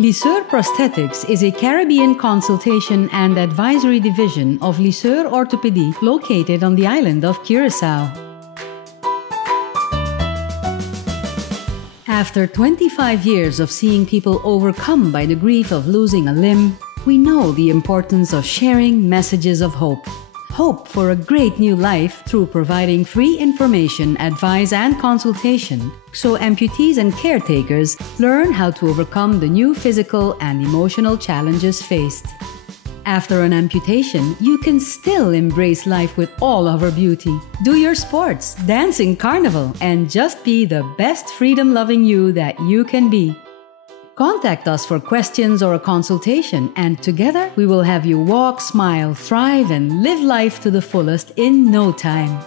Liseur Prosthetics is a Caribbean consultation and advisory division of Liseur Orthopédie located on the island of Curaçao. After 25 years of seeing people overcome by the grief of losing a limb, we know the importance of sharing messages of hope. Hope for a great new life through providing free information, advice, and consultation so amputees and caretakers learn how to overcome the new physical and emotional challenges faced. After an amputation, you can still embrace life with all of her beauty. Do your sports, dance in carnival, and just be the best freedom-loving you that you can be. Contact us for questions or a consultation, and together we will have you walk, smile, thrive, and live life to the fullest in no time.